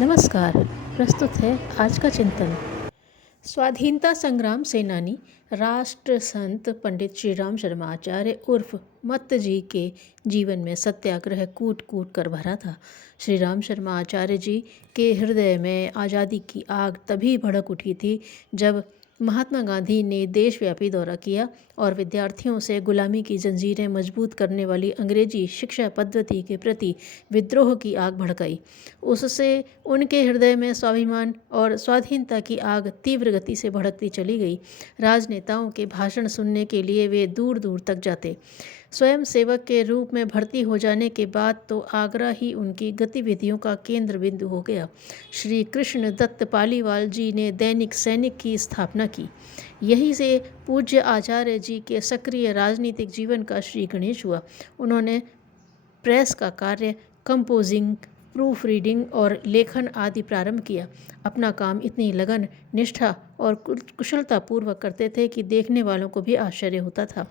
नमस्कार। प्रस्तुत है आज का चिंतन। स्वाधीनता संग्राम सेनानी राष्ट्र संत पंडित श्री राम शर्मा आचार्य उर्फ मत्त जी के जीवन में सत्याग्रह कूट कूट कर भरा था। श्री राम शर्मा आचार्य जी के हृदय में आज़ादी की आग तभी भड़क उठी थी जब महात्मा गांधी ने देशव्यापी दौरा किया और विद्यार्थियों से गुलामी की जंजीरें मजबूत करने वाली अंग्रेजी शिक्षा पद्धति के प्रति विद्रोह की आग भड़काई। उससे उनके हृदय में स्वाभिमान और स्वाधीनता की आग तीव्र गति से भड़कती चली गई। राजनेताओं के भाषण सुनने के लिए वे दूर दूर तक जाते। स्वयं सेवक के रूप में भर्ती हो जाने के बाद तो आगरा ही उनकी गतिविधियों का केंद्र बिंदु हो गया। श्री कृष्ण दत्त पालीवाल जी ने दैनिक सैनिक की स्थापना की। यहीं से पूज्य आचार्य जी के सक्रिय राजनीतिक जीवन का श्री गणेश हुआ। उन्होंने प्रेस का कार्य, कंपोजिंग, प्रूफ रीडिंग और लेखन आदि प्रारंभ किया। अपना काम इतनी लगन, निष्ठा और कुशलतापूर्वक करते थे कि देखने वालों को भी आश्चर्य होता था।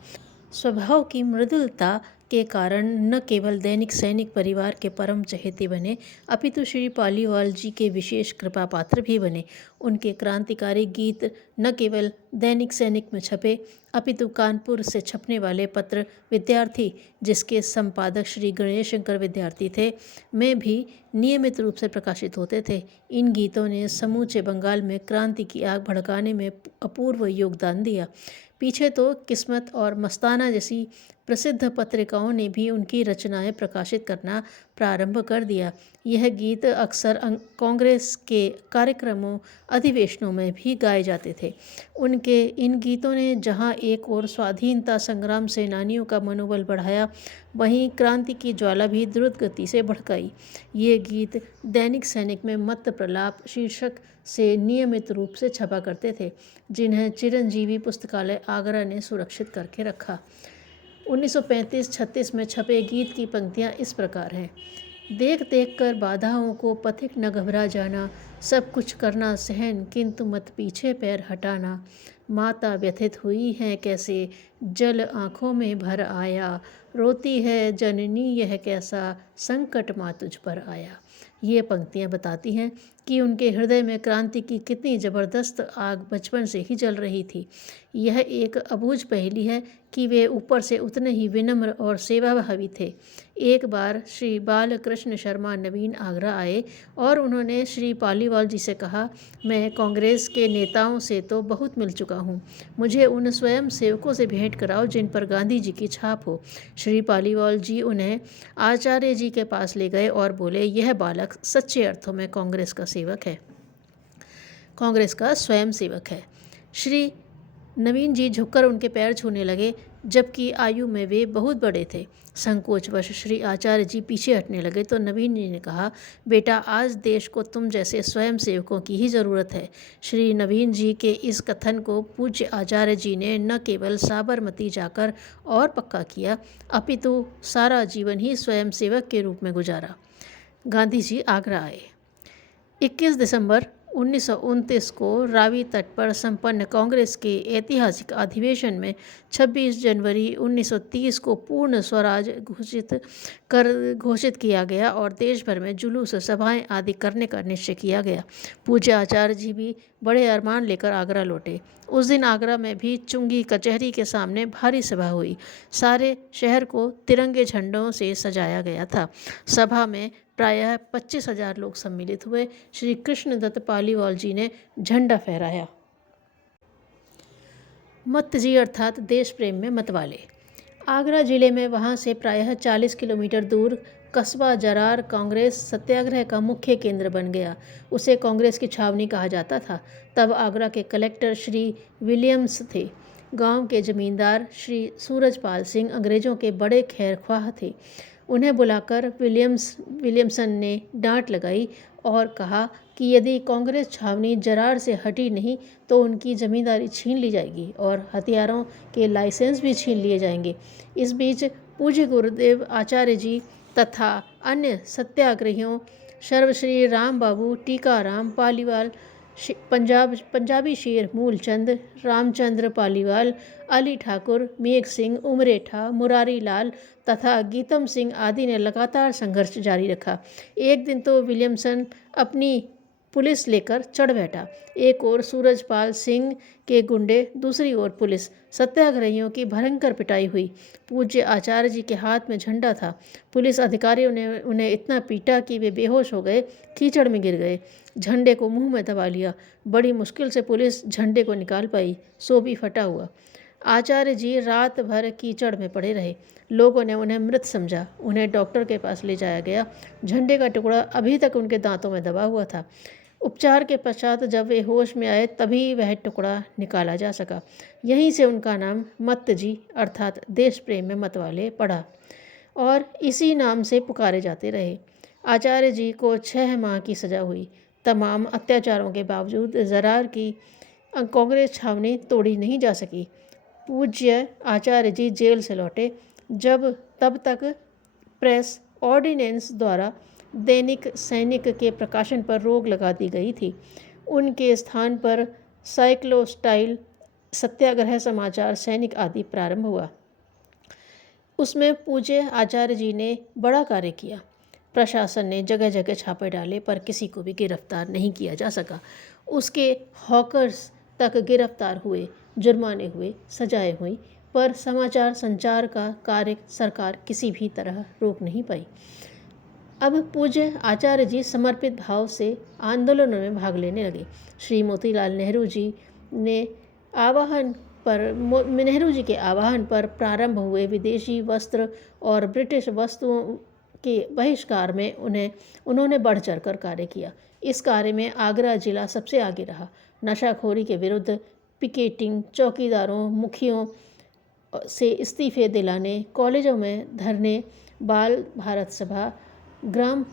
स्वभाव की मृदुलता के कारण न केवल दैनिक सैनिक परिवार के परम चहेते बने, अपितु श्री पालीवाल जी के विशेष कृपा पात्र भी बने। उनके क्रांतिकारी गीत न केवल दैनिक सैनिक में छपे, अपितु कानपुर से छपने वाले पत्र विद्यार्थी, जिसके संपादक श्री गणेश शंकर विद्यार्थी थे, में भी नियमित रूप से प्रकाशित होते थे। इन गीतों ने समूचे बंगाल में क्रांति की आग भड़काने में अपूर्व योगदान दिया। पीछे तो किस्मत और मस्ताना जैसी प्रसिद्ध पत्रिकाओं ने भी उनकी रचनाएं प्रकाशित करना प्रारंभ कर दिया। यह गीत अक्सर कांग्रेस के कार्यक्रमों, अधिवेशनों में भी गाए जाते थे। उनके इन गीतों ने जहां एक ओर स्वाधीनता संग्राम सेनानियों का मनोबल बढ़ाया, वहीं क्रांति की ज्वाला भी द्रुत गति से भड़काई। ये गीत दैनिक सैनिक में मत्त प्रलाप शीर्षक से नियमित रूप से छपा करते थे, जिन्हें चिरंजीवी पुस्तकालय आगरा ने सुरक्षित करके रखा। 1935-36 में छपे गीत की पंक्तियां इस प्रकार हैं। देख देख कर बाधाओं को पथिक न घबरा जाना, सब कुछ करना सहन किंतु मत पीछे पैर हटाना। माता व्यथित हुई है कैसे, जल आँखों में भर आया, रोती है जननी यह कैसा, संकट माँ तुझ पर आया। ये पंक्तियाँ बताती हैं कि उनके हृदय में क्रांति की कितनी ज़बरदस्त आग बचपन से ही जल रही थी। यह एक अबूझ पहेली है कि वे ऊपर से उतने ही विनम्र और सेवाभावी थे। एक बार श्री बालकृष्ण शर्मा नवीन आगरा आए और उन्होंने श्री पालीवाल जी से कहा, मैं कांग्रेस के नेताओं से तो बहुत मिल चुका हूँ, मुझे उन स्वयं सेवकों से भेंट कराओ जिन पर गांधी जी की छाप हो। श्री पालीवाल जी उन्हें आचार्य जी के पास ले गए और बोले, यह बालक सच्चे अर्थों में कांग्रेस का सेवक है, कांग्रेस का स्वयं सेवक है। श्री नवीन जी झुककर उनके पैर छूने लगे, जबकि आयु में वे बहुत बड़े थे। संकोचवश श्री आचार्य जी पीछे हटने लगे तो नवीन जी ने कहा, बेटा आज देश को तुम जैसे स्वयं सेवकों की ही ज़रूरत है। श्री नवीन जी के इस कथन को पूज्य आचार्य जी ने न केवल साबरमती जाकर और पक्का किया, अपितु सारा जीवन ही स्वयं सेवक के रूप में गुजारा। गांधी जी आगरा आए। 21 दिसंबर 1929 को रावी तट पर संपन्न कांग्रेस के ऐतिहासिक अधिवेशन में 26 जनवरी 1930 को पूर्ण स्वराज घोषित किया गया और देश भर में जुलूस, सभाएं आदि करने का निश्चय किया गया। पूज्य आचार्य जी भी बड़े अरमान लेकर आगरा लौटे। उस दिन आगरा में भी चुंगी कचहरी के सामने भारी सभा हुई। सारे शहर को तिरंगे झंडों से सजाया गया था। सभा में प्रायः 25,000 लोग सम्मिलित हुए। श्री कृष्ण दत्त पालीवाल जी ने झंडा फहराया। मत्त जी अर्थात देश प्रेम में मतवाले। आगरा जिले में वहाँ से प्रायः 40 किलोमीटर दूर कस्बा जरार कांग्रेस सत्याग्रह का मुख्य केंद्र बन गया। उसे कांग्रेस की छावनी कहा जाता था। तब आगरा के कलेक्टर श्री विलियम्स थे। गांव के जमींदार श्री सूरजपाल सिंह अंग्रेज़ों के बड़े खैरख्वाह थे। उन्हें बुलाकर विलियमसन ने डांट लगाई और कहा कि यदि कांग्रेस छावनी जरार से हटी नहीं तो उनकी ज़मींदारी छीन ली जाएगी और हथियारों के लाइसेंस भी छीन लिए जाएंगे। इस बीच पूज्य गुरुदेव आचार्य जी तथा अन्य सत्याग्रहियों सर्वश्री राम बाबू, टीकाराम पालीवाल, पंजाबी शेर मूलचंद, रामचंद्र पालीवाल, अली ठाकुर, मेघ सिंह, उमरेठा, मुरारी लाल तथा गीतम सिंह आदि ने लगातार संघर्ष जारी रखा। एक दिन तो विलियमसन अपनी पुलिस लेकर चढ़ बैठा। एक ओर सूरजपाल सिंह के गुंडे, दूसरी ओर पुलिस। सत्याग्रहियों की भयंकर पिटाई हुई। पूज्य आचार्य जी के हाथ में झंडा था। पुलिस अधिकारियों ने उन्हें इतना पीटा कि वे बेहोश हो गए, कीचड़ में गिर गए। झंडे को मुंह में दबा लिया। बड़ी मुश्किल से पुलिस झंडे को निकाल पाई, सो भी फटा हुआ। आचार्य जी रात भर कीचड़ में पड़े रहे। लोगों ने उन्हें मृत समझा। उन्हें डॉक्टर के पास ले जाया गया। झंडे का टुकड़ा अभी तक उनके दांतों में दबा हुआ था। उपचार के पश्चात जब वे होश में आए तभी वह टुकड़ा निकाला जा सका। यहीं से उनका नाम मत्तजी अर्थात देश प्रेम में मत वाले पड़ा और इसी नाम से पुकारे जाते रहे। आचार्य जी को 6 माह की सज़ा हुई। तमाम अत्याचारों के बावजूद जरार की कांग्रेस छावनी तोड़ी नहीं जा सकी। पूज्य आचार्य जी जेल से लौटे तब तक प्रेस ऑर्डिनेंस द्वारा दैनिक सैनिक के प्रकाशन पर रोक लगा दी गई थी। उनके स्थान पर साइक्लोस्टाइल, सत्याग्रह समाचार, सैनिक आदि प्रारंभ हुआ। उसमें पूज्य आचार्य जी ने बड़ा कार्य किया। प्रशासन ने जगह जगह छापे डाले पर किसी को भी गिरफ्तार नहीं किया जा सका। उसके हॉकर्स तक गिरफ्तार हुए, जुर्माने हुए, सजाएं हुई, पर समाचार संचार का कार्य सरकार किसी भी तरह रोक नहीं पाई। अब पूज्य आचार्य जी समर्पित भाव से आंदोलनों में भाग लेने लगे। श्री मोतीलाल नेहरू जी के आह्वान पर प्रारंभ हुए विदेशी वस्त्र और ब्रिटिश वस्तुओं के बहिष्कार में उन्होंने बढ़ चढ़ कर कार्य किया। इस कार्य में आगरा जिला सबसे आगे रहा। नशाखोरी के विरुद्ध पिकेटिंग, चौकीदारों, मुखियों से इस्तीफे दिलाने, कॉलेजों में धरने, बाल भारत सभा, ग्राम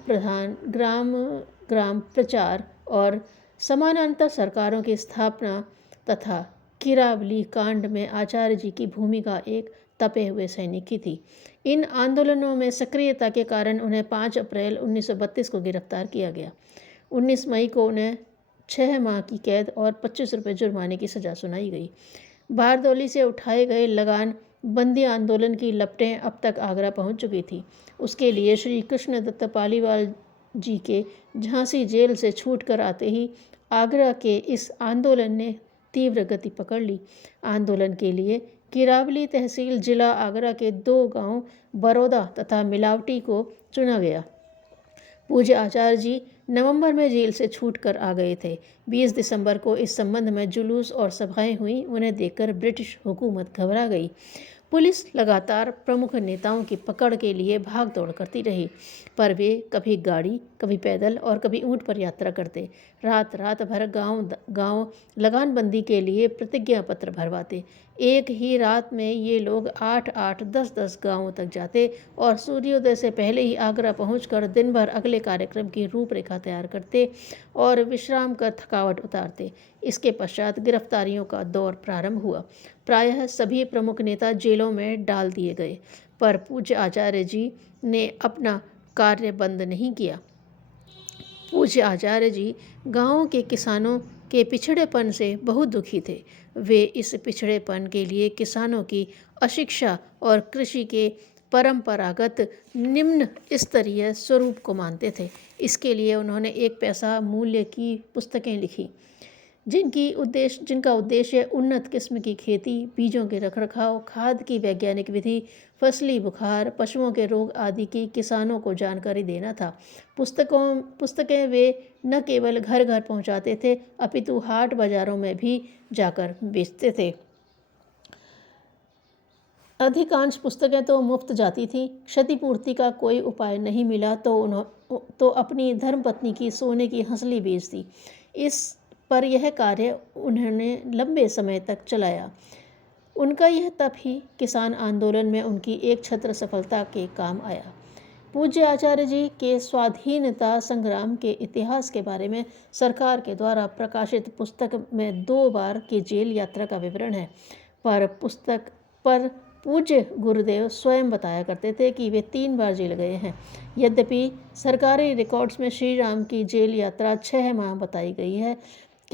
प्रचार और समानांतर सरकारों की स्थापना तथा किरावली कांड में आचार्य जी की भूमिका एक तपे हुए सैनिक की थी। इन आंदोलनों में सक्रियता के कारण उन्हें 5 अप्रैल 1932 को गिरफ्तार किया गया। 19 मई को उन्हें 6 माह की कैद और 25 रुपये जुर्माने की सज़ा सुनाई गई। बारदौली से उठाए गए लगान बंदी आंदोलन की लपटें अब तक आगरा पहुंच चुकी थी। उसके लिए श्री कृष्ण दत्त पालीवाल जी के झांसी जेल से छूटकर आते ही आगरा के इस आंदोलन ने तीव्र गति पकड़ ली। आंदोलन के लिए किरावली तहसील जिला आगरा के 2 गांव बरोदा तथा मिलावटी को चुना गया। पूज्य आचार्य जी नवंबर में जेल से छूटकर आ गए थे। 20 दिसंबर को इस संबंध में जुलूस और सभाएं हुई। उन्हें देखकर ब्रिटिश हुकूमत घबरा गई। पुलिस लगातार प्रमुख नेताओं की पकड़ के लिए भाग दौड़ करती रही, पर वे कभी गाड़ी, कभी पैदल और कभी ऊंट पर यात्रा करते। रात भर गांव लगानबंदी के लिए प्रतिज्ञा पत्र भरवाते। एक ही रात में ये लोग 8-8, 10-10 गांवों तक जाते और सूर्योदय से पहले ही आगरा पहुंचकर दिन भर अगले कार्यक्रम की रूपरेखा तैयार करते और विश्राम कर थकावट उतारते। इसके पश्चात गिरफ्तारियों का दौर प्रारंभ हुआ। प्रायः सभी प्रमुख नेता जेलों में डाल दिए गए, पर पूज्य आचार्य जी ने अपना कार्य बंद नहीं किया। पूज्य आचार्य जी गाँव के किसानों के पिछड़ेपन से बहुत दुखी थे। वे इस पिछड़ेपन के लिए किसानों की अशिक्षा और कृषि के परंपरागत निम्न स्तरीय स्वरूप को मानते थे। इसके लिए उन्होंने 1 पैसा मूल्य की पुस्तकें लिखी, जिनका उद्देश्य उन्नत किस्म की खेती, बीजों के रखरखाव, खाद की वैज्ञानिक विधि, फसली बुखार, पशुओं के रोग आदि की किसानों को जानकारी देना था। पुस्तकें वे न केवल घर घर पहुंचाते थे, अपितु हाट बाजारों में भी जाकर बेचते थे। अधिकांश पुस्तकें तो मुफ्त जाती थीं। क्षतिपूर्ति का कोई उपाय नहीं मिला तो अपनी धर्मपत्नी की सोने की हंसली बेच दी। पर यह कार्य उन्होंने लंबे समय तक चलाया। उनका यह तप ही किसान आंदोलन में उनकी एक छत्र सफलता के काम आया। पूज्य आचार्य जी के स्वाधीनता संग्राम के इतिहास के बारे में सरकार के द्वारा प्रकाशित पुस्तक में 2 बार की जेल यात्रा का विवरण है, पर पूज्य गुरुदेव स्वयं बताया करते थे कि वे 3 बार जेल गए हैं। यद्यपि सरकारी रिकॉर्ड्स में श्री राम की जेल यात्रा 6 माह बताई गई है,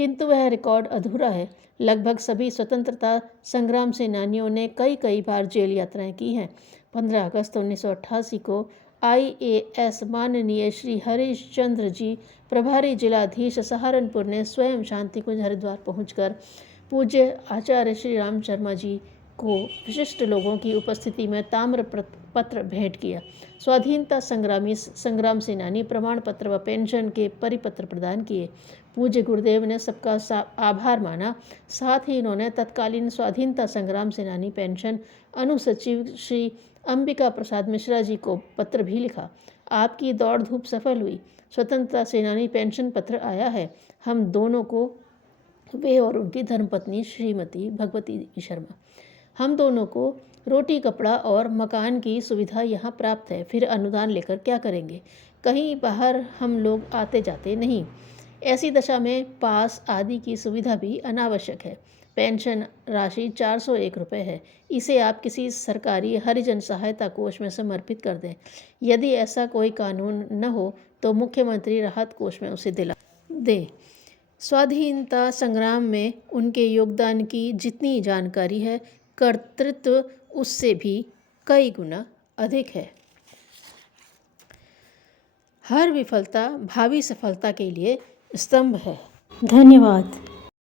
किंतु वह रिकॉर्ड अधूरा है। लगभग सभी स्वतंत्रता संग्राम सेनानियों ने कई कई बार जेल यात्राएं की हैं। 15 अगस्त 1988 को IAS माननीय श्री हरीश चंद्र जी, प्रभारी जिलाधीश सहारनपुर ने स्वयं शांति कुंज हरिद्वार पहुंचकर पूज्य आचार्य श्री राम शर्मा जी को विशिष्ट लोगों की उपस्थिति में ताम्र पत्र भेंट किया। स्वाधीनता संग्राम सेनानी प्रमाण पत्र व पेंशन के परिपत्र प्रदान किए। पूज्य गुरुदेव ने सबका आभार माना। साथ ही इन्होंने तत्कालीन स्वाधीनता संग्राम सेनानी पेंशन अनुसचिव श्री अंबिका प्रसाद मिश्रा जी को पत्र भी लिखा। आपकी दौड़ धूप सफल हुई। स्वतंत्रता सेनानी पेंशन पत्र आया है। हम दोनों को, वे और उनकी धर्मपत्नी श्रीमती भगवती शर्मा, हम दोनों को रोटी कपड़ा और मकान की सुविधा यहाँ प्राप्त है। फिर अनुदान लेकर क्या करेंगे? कहीं बाहर हम लोग आते जाते नहीं। ऐसी दशा में पास आदि की सुविधा भी अनावश्यक है। पेंशन राशि 401 रुपये है। इसे आप किसी सरकारी हरिजन सहायता कोष में समर्पित कर दें। यदि ऐसा कोई कानून न हो तो मुख्यमंत्री राहत कोष में उसे दिला दे। स्वाधीनता संग्राम में उनके योगदान की जितनी जानकारी है, कर्तृत्व उससे भी कई गुना अधिक है। हर विफलता भावी सफलता के लिए स्तंभ है। धन्यवाद।